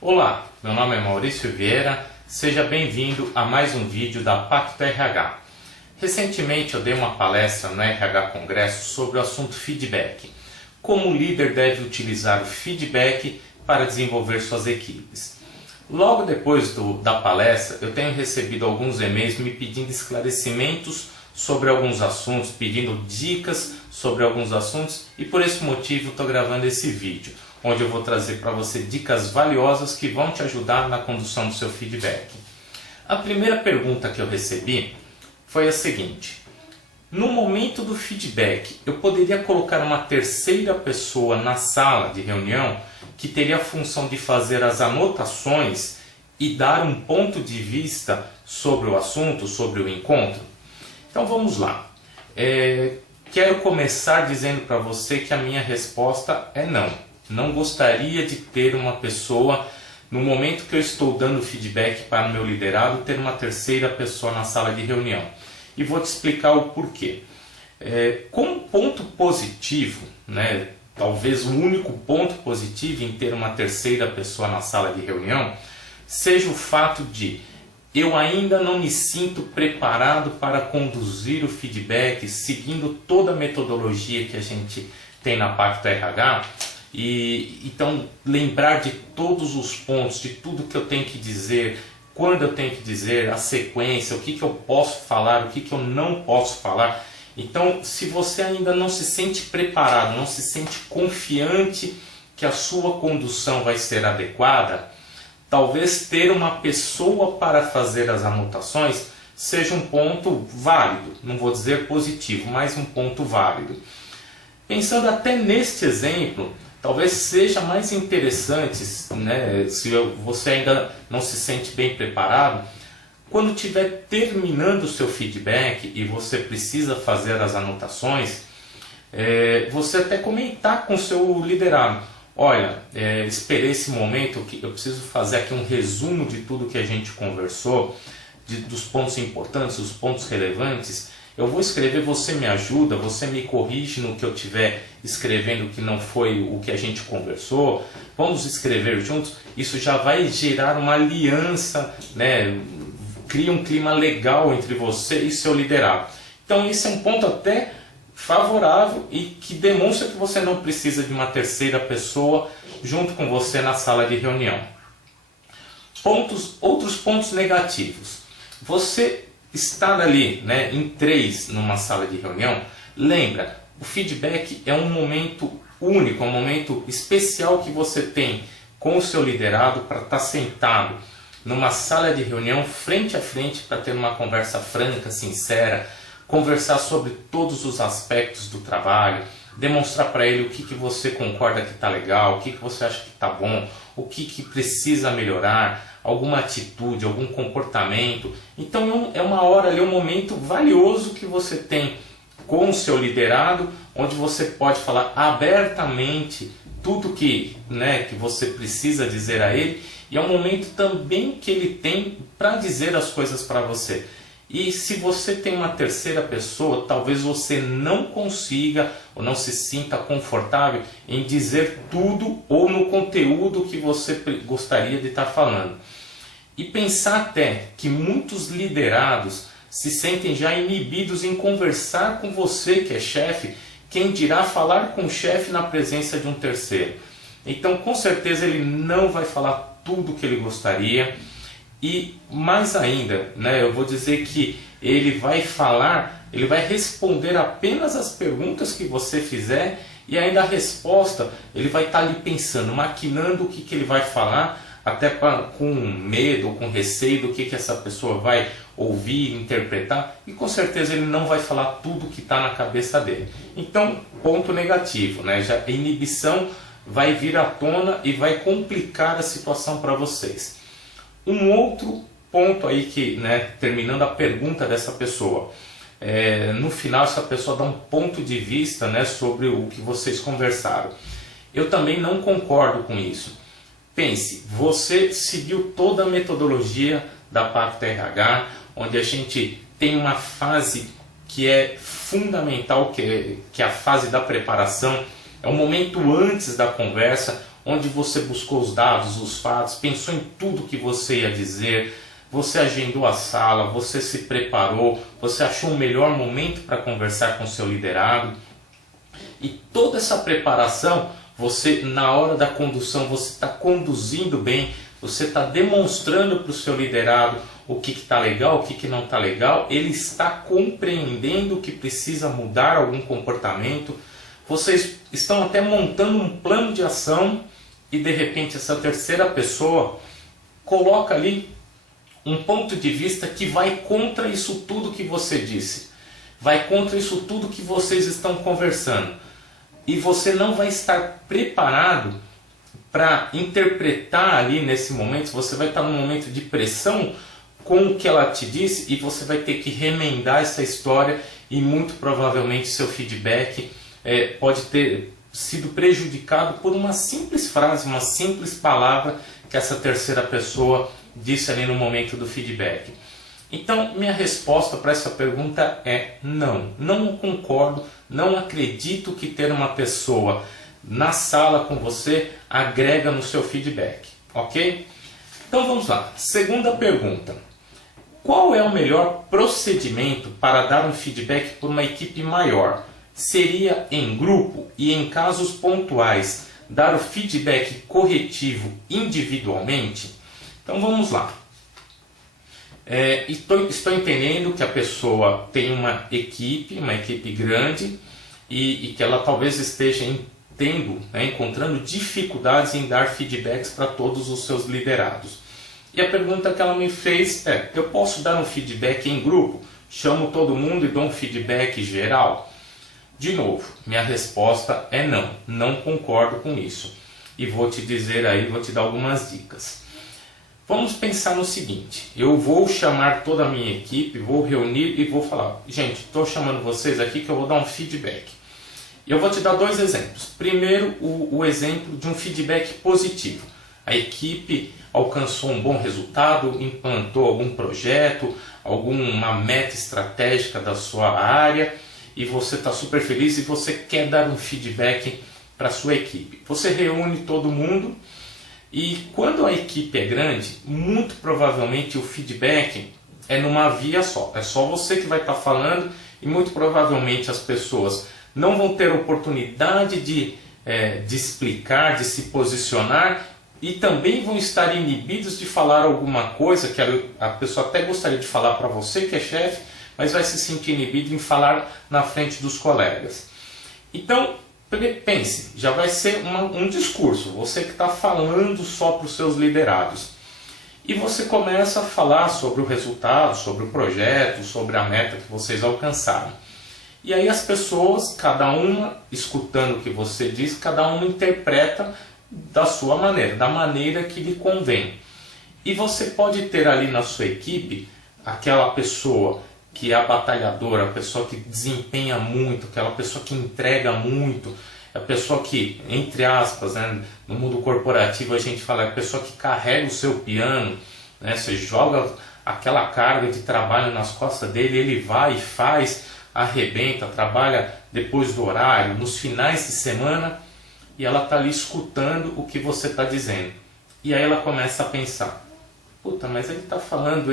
Olá, meu nome é Maurício Vieira, seja bem-vindo a mais um vídeo da Pacto RH. Recentemente eu dei uma palestra no RH Congresso sobre o assunto feedback. Como o líder deve utilizar o feedback para desenvolver suas equipes. Logo depois da palestra eu tenho recebido alguns e-mails me pedindo esclarecimentos sobre alguns assuntos, pedindo dicas sobre alguns assuntos e por esse motivo estou gravando esse vídeo, onde eu vou trazer para você dicas valiosas que vão te ajudar na condução do seu feedback. A primeira pergunta que eu recebi foi a seguinte: no momento do feedback, eu poderia colocar uma terceira pessoa na sala de reunião que teria a função de fazer as anotações e dar um ponto de vista sobre o assunto, sobre o encontro? Então vamos lá. Quero começar dizendo para você que a minha resposta é não. Não gostaria de ter uma pessoa, no momento que eu estou dando feedback para o meu liderado, ter uma terceira pessoa na sala de reunião. E vou te explicar o porquê. Como ponto positivo, talvez o único ponto positivo em ter uma terceira pessoa na sala de reunião, seja o fato de eu ainda não me sinto preparado para conduzir o feedback, seguindo toda a metodologia que a gente tem na Pacto RH. E então lembrar de todos os pontos, de tudo que eu tenho que dizer, quando eu tenho que dizer, a sequência, o que eu posso falar, o que eu não posso falar. Então, se você ainda não se sente preparado, não se sente confiante que a sua condução vai ser adequada, talvez ter uma pessoa para fazer as anotações seja um ponto válido. Não vou dizer positivo, mas um ponto válido. Pensando até neste exemplo, talvez seja mais interessante, se você ainda não se sente bem preparado, quando estiver terminando o seu feedback e você precisa fazer as anotações, você até comentar com o seu liderado: olha, esperei esse momento, que eu preciso fazer aqui um resumo de tudo que a gente conversou, dos pontos importantes, dos pontos relevantes. Eu vou escrever, você me ajuda, você me corrige no que eu estiver escrevendo que não foi o que a gente conversou. Vamos escrever juntos. Isso já vai gerar uma aliança, cria um clima legal entre você e seu liderado. Então esse é um ponto até favorável e que demonstra que você não precisa de uma terceira pessoa junto com você na sala de reunião. Outros pontos negativos. Você estar ali em 3 numa sala de reunião, lembra, o feedback é um momento único, um momento especial que você tem com o seu liderado para estar sentado numa sala de reunião frente a frente para ter uma conversa franca, sincera, conversar sobre todos os aspectos do trabalho, demonstrar para ele o que você concorda que está legal, o que você acha que está bom, o que precisa melhorar, alguma atitude, algum comportamento. Então é uma hora ali, um momento valioso que você tem com o seu liderado, onde você pode falar abertamente tudo que você precisa dizer a ele, e é um momento também que ele tem para dizer as coisas para você. E se você tem uma terceira pessoa, talvez você não consiga ou não se sinta confortável em dizer tudo ou no conteúdo que você gostaria de estar falando. E pensar até que muitos liderados se sentem já inibidos em conversar com você que é chefe, quem dirá falar com o chefe na presença de um terceiro. Então com certeza ele não vai falar tudo o que ele gostaria. E mais ainda, eu vou dizer que ele vai responder apenas as perguntas que você fizer, e ainda a resposta ele vai estar ali pensando, maquinando o que ele vai falar, até com medo ou com receio do que essa pessoa vai ouvir, interpretar, e com certeza ele não vai falar tudo que está na cabeça dele. Então, ponto negativo, já a inibição vai vir à tona e vai complicar a situação para vocês. Um outro ponto aí que, terminando a pergunta dessa pessoa, no final essa pessoa dá um ponto de vista sobre o que vocês conversaram. Eu também não concordo com isso. Pense, você seguiu toda a metodologia da Pacto RH, onde a gente tem uma fase que é fundamental, que é a fase da preparação. É o momento antes da conversa, onde você buscou os dados, os fatos, pensou em tudo que você ia dizer, você agendou a sala, você se preparou, você achou o melhor momento para conversar com o seu liderado. E toda essa preparação, você na hora da condução, você está conduzindo bem, você está demonstrando para o seu liderado o que está legal, o que não está legal, ele está compreendendo que precisa mudar algum comportamento, vocês estão até montando um plano de ação e de repente essa terceira pessoa coloca ali um ponto de vista que vai contra isso tudo que você disse, vai contra isso tudo que vocês estão conversando. E você não vai estar preparado para interpretar ali nesse momento, você vai estar num momento de pressão com o que ela te disse e você vai ter que remendar essa história e muito provavelmente seu feedback pode ter sido prejudicado por uma simples frase, uma simples palavra que essa terceira pessoa disse ali no momento do feedback. Então, minha resposta para essa pergunta é não. Não concordo, não acredito que ter uma pessoa na sala com você agrega no seu feedback, ok? Então vamos lá. Segunda pergunta. Qual é o melhor procedimento para dar um feedback por uma equipe maior? Seria em grupo e em casos pontuais dar o feedback corretivo individualmente? Então vamos lá. Estou entendendo que a pessoa tem uma equipe grande e que ela talvez esteja encontrando dificuldades em dar feedbacks para todos os seus liderados. E a pergunta que ela me fez é: eu posso dar um feedback em grupo? Chamo todo mundo e dou um feedback geral? De novo, minha resposta é não. Não concordo com isso. E vou te dizer aí, vou te dar algumas dicas. Vamos pensar no seguinte: eu vou chamar toda a minha equipe, vou reunir e vou falar: gente, estou chamando vocês aqui que eu vou dar um feedback. E eu vou te dar dois exemplos. Primeiro, o exemplo de um feedback positivo. A equipe alcançou um bom resultado, implantou algum projeto, alguma meta estratégica da sua área e você está super feliz e você quer dar um feedback para a sua equipe. Você reúne todo mundo. E quando a equipe é grande, muito provavelmente o feedback é numa via só. É só você que vai estar falando e muito provavelmente as pessoas não vão ter oportunidade de explicar, de se posicionar e também vão estar inibidos de falar alguma coisa que a pessoa até gostaria de falar para você que é chefe, mas vai se sentir inibido em falar na frente dos colegas. Então, pense, já vai ser um discurso, você que está falando só para os seus liderados. E você começa a falar sobre o resultado, sobre o projeto, sobre a meta que vocês alcançaram. E aí as pessoas, cada uma escutando o que você diz, cada uma interpreta da sua maneira, da maneira que lhe convém. E você pode ter ali na sua equipe aquela pessoa que é a batalhadora, a pessoa que desempenha muito, aquela pessoa que entrega muito, a pessoa que, entre aspas, né, no mundo corporativo a gente fala, a pessoa que carrega o seu piano, né, você joga aquela carga de trabalho nas costas dele, ele vai e faz, arrebenta, trabalha depois do horário, nos finais de semana, e ela está ali escutando o que você está dizendo. E aí ela começa a pensar, puta, mas ele está falando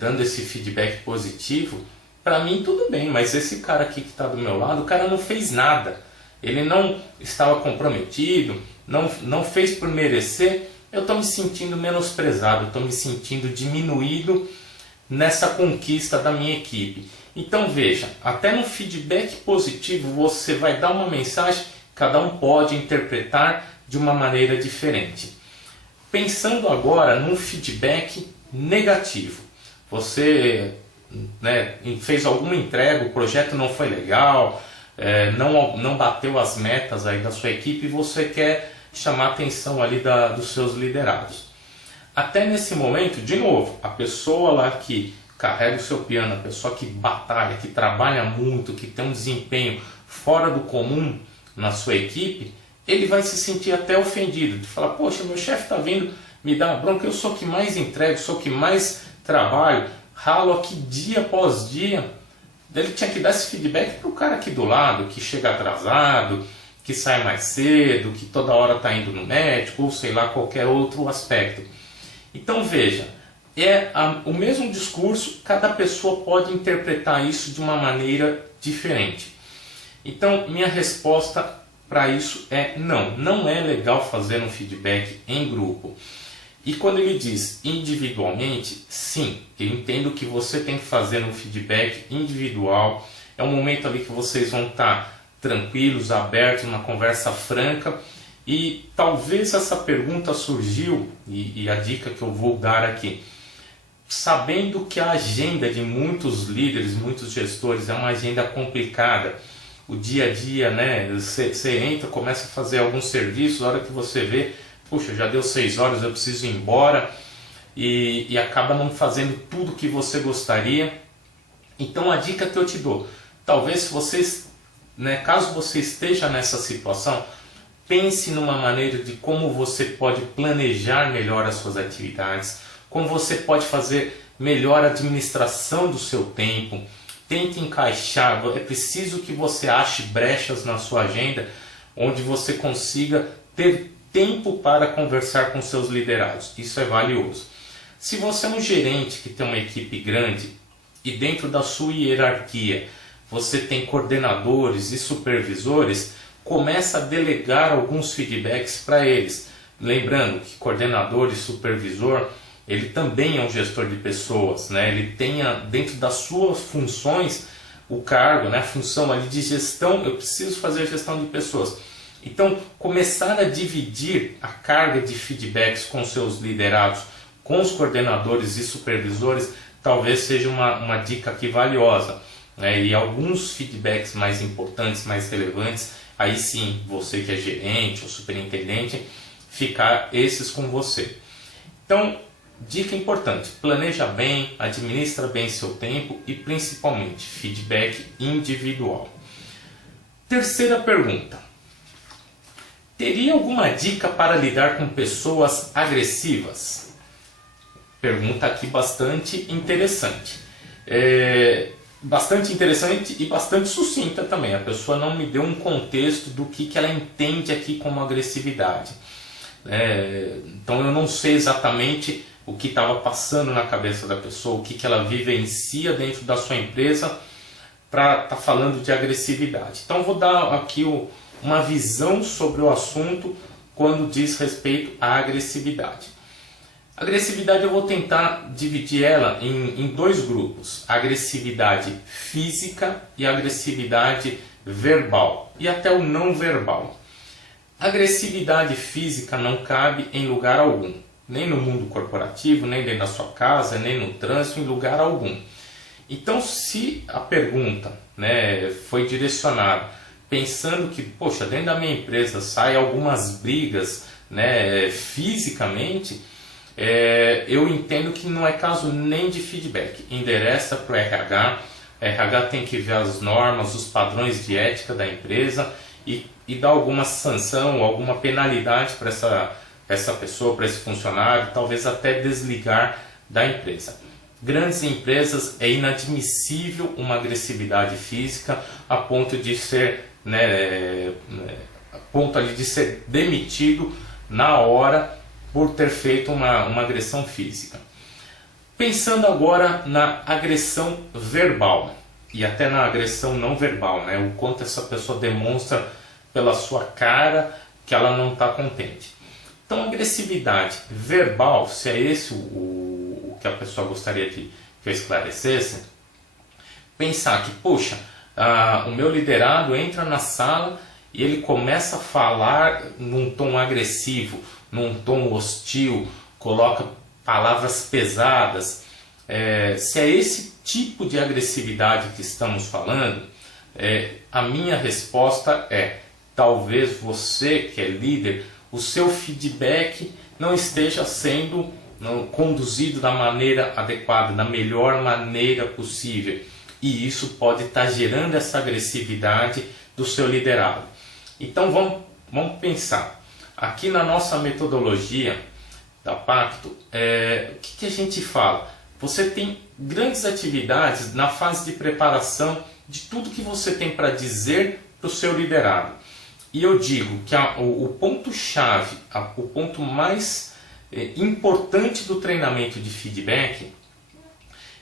dando esse feedback positivo, para mim tudo bem, mas esse cara aqui que está do meu lado, o cara não fez nada, ele não estava comprometido, não fez por merecer, eu estou me sentindo menosprezado, estou me sentindo diminuído nessa conquista da minha equipe. Então veja, até no feedback positivo você vai dar uma mensagem, cada um pode interpretar de uma maneira diferente. Pensando agora num feedback negativo, você fez alguma entrega, o projeto não foi legal, não bateu as metas aí da sua equipe e você quer chamar a atenção ali dos seus liderados. Até nesse momento, de novo, a pessoa lá que carrega o seu piano, a pessoa que batalha, que trabalha muito, que tem um desempenho fora do comum na sua equipe, ele vai se sentir até ofendido, de falar, poxa, meu chefe está vindo me dar uma bronca, eu sou que mais entrego, sou que mais trabalho, ralo aqui dia após dia. Ele tinha que dar esse feedback para o cara aqui do lado, que chega atrasado, que sai mais cedo, que toda hora está indo no médico, ou sei lá, qualquer outro aspecto. Então veja, o mesmo discurso, cada pessoa pode interpretar isso de uma maneira diferente. Então minha resposta para isso é não, não é legal fazer um feedback em grupo. E quando ele diz individualmente, sim, eu entendo que você tem que fazer um feedback individual, é um momento ali que vocês vão estar tranquilos, abertos, uma conversa franca, e talvez essa pergunta surgiu, e a dica que eu vou dar aqui, sabendo que a agenda de muitos líderes, muitos gestores é uma agenda complicada, o dia a dia, né? Você entra, começa a fazer alguns serviços, a hora que você vê, puxa, já deu 6 horas, eu preciso ir embora, e acaba não fazendo tudo que você gostaria. Então a dica que eu te dou, talvez se vocês, né, caso você esteja nessa situação, pense numa maneira de como você pode planejar melhor as suas atividades, como você pode fazer melhor a administração do seu tempo. Tente encaixar, é preciso que você ache brechas na sua agenda onde você consiga ter tempo para conversar com seus liderados. Isso é valioso. Se você é um gerente que tem uma equipe grande e dentro da sua hierarquia você tem coordenadores e supervisores, começa a delegar alguns feedbacks para eles. Lembrando que coordenador e supervisor, ele também é um gestor de pessoas, né? Ele tem dentro das suas funções o cargo, né? A função ali de gestão, eu preciso fazer gestão de pessoas. Então, começar a dividir a carga de feedbacks com seus liderados, com os coordenadores e supervisores, talvez seja uma dica aqui valiosa, né? E alguns feedbacks mais importantes, mais relevantes, aí sim, você que é gerente ou superintendente, ficar esses com você. Então, dica importante, planeja bem, administra bem seu tempo e principalmente feedback individual. Terceira pergunta. Teria alguma dica para lidar com pessoas agressivas? Pergunta aqui bastante interessante. Bastante interessante e bastante sucinta também. A pessoa não me deu um contexto do que ela entende aqui como agressividade. Então eu não sei exatamente o que estava passando na cabeça da pessoa, o que ela vivencia dentro da sua empresa para estar falando de agressividade. Então eu vou dar aqui uma visão sobre o assunto quando diz respeito à agressividade. A agressividade eu vou tentar dividir ela em 2 grupos, a agressividade física e a agressividade verbal e até o não verbal. A agressividade física não cabe em lugar algum, nem no mundo corporativo, nem dentro da sua casa, nem no trânsito, em lugar algum. Então se a pergunta, né, foi direcionada pensando que, poxa, dentro da minha empresa saem algumas brigas, né, fisicamente, eu entendo que não é caso nem de feedback. Endereça para o RH, RH tem que ver as normas, os padrões de ética da empresa e dar alguma sanção, alguma penalidade para essa pessoa, para esse funcionário, talvez até desligar da empresa. Grandes empresas é inadmissível uma agressividade física a ponto de ser, de ser demitido na hora por ter feito uma agressão física. Pensando agora na agressão verbal e até na agressão não verbal, né? O quanto essa pessoa demonstra pela sua cara que ela não está contente. Então, agressividade verbal, se é esse o que a pessoa gostaria que eu esclarecesse, pensar que, poxa, o meu liderado entra na sala e ele começa a falar num tom agressivo, num tom hostil, coloca palavras pesadas. Se é esse tipo de agressividade que estamos falando, a minha resposta é: talvez você que é líder, o seu feedback não esteja sendo conduzido da maneira adequada, da melhor maneira possível. E isso pode estar gerando essa agressividade do seu liderado. Então vamos pensar. Aqui na nossa metodologia da Pacto, o que a gente fala? Você tem grandes atividades na fase de preparação de tudo que você tem para dizer para o seu liderado. E eu digo que o ponto-chave, o ponto mais importante do treinamento de feedback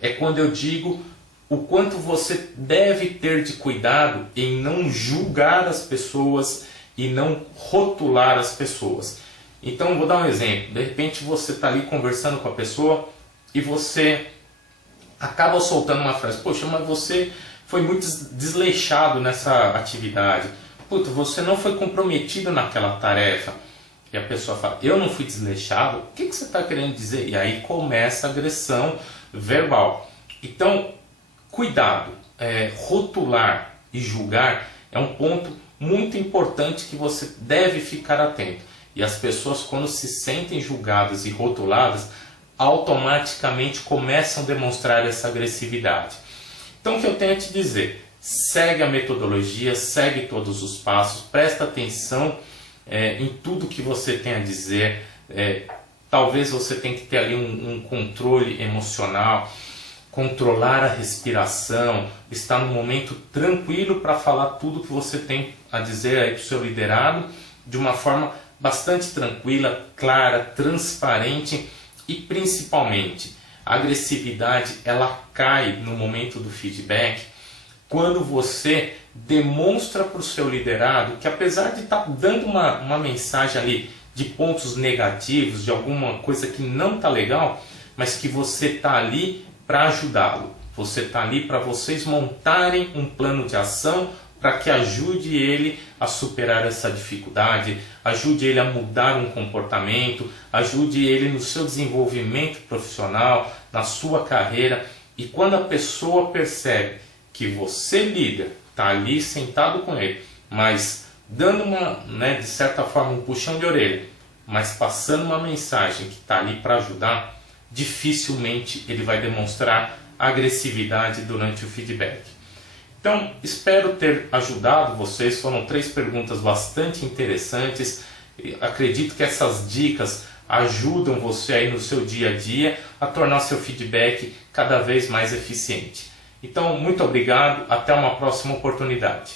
é quando eu digo o quanto você deve ter de cuidado em não julgar as pessoas e não rotular as pessoas. Então, vou dar um exemplo. De repente você está ali conversando com a pessoa e você acaba soltando uma frase: poxa, mas você foi muito desleixado nessa atividade. Puta, você não foi comprometido naquela tarefa. E a pessoa fala: eu não fui desleixado? O que você está querendo dizer? E aí começa a agressão verbal. Então, cuidado. Rotular e julgar é um ponto muito importante que você deve ficar atento. E as pessoas, quando se sentem julgadas e rotuladas, automaticamente começam a demonstrar essa agressividade. Então, o que eu tenho a te dizer? Segue a metodologia, segue todos os passos, presta atenção em tudo que você tem a dizer. Talvez você tenha que ter ali um controle emocional, controlar a respiração, estar num momento tranquilo para falar tudo que você tem a dizer aí para o seu liderado, de uma forma bastante tranquila, clara, transparente. E principalmente, a agressividade ela cai no momento do feedback quando você demonstra para o seu liderado que, apesar de estar dando uma mensagem ali de pontos negativos, de alguma coisa que não está legal, mas que você está ali para ajudá-lo. Você está ali para vocês montarem um plano de ação para que ajude ele a superar essa dificuldade, ajude ele a mudar um comportamento, ajude ele no seu desenvolvimento profissional, na sua carreira. E quando a pessoa percebe que você, líder, está ali sentado com ele, mas dando de certa forma, um puxão de orelha, mas passando uma mensagem que está ali para ajudar, dificilmente ele vai demonstrar agressividade durante o feedback. Então, espero ter ajudado vocês. Foram 3 perguntas bastante interessantes. Acredito que essas dicas ajudam você aí no seu dia a dia a tornar seu feedback cada vez mais eficiente. Então, muito obrigado. Até uma próxima oportunidade.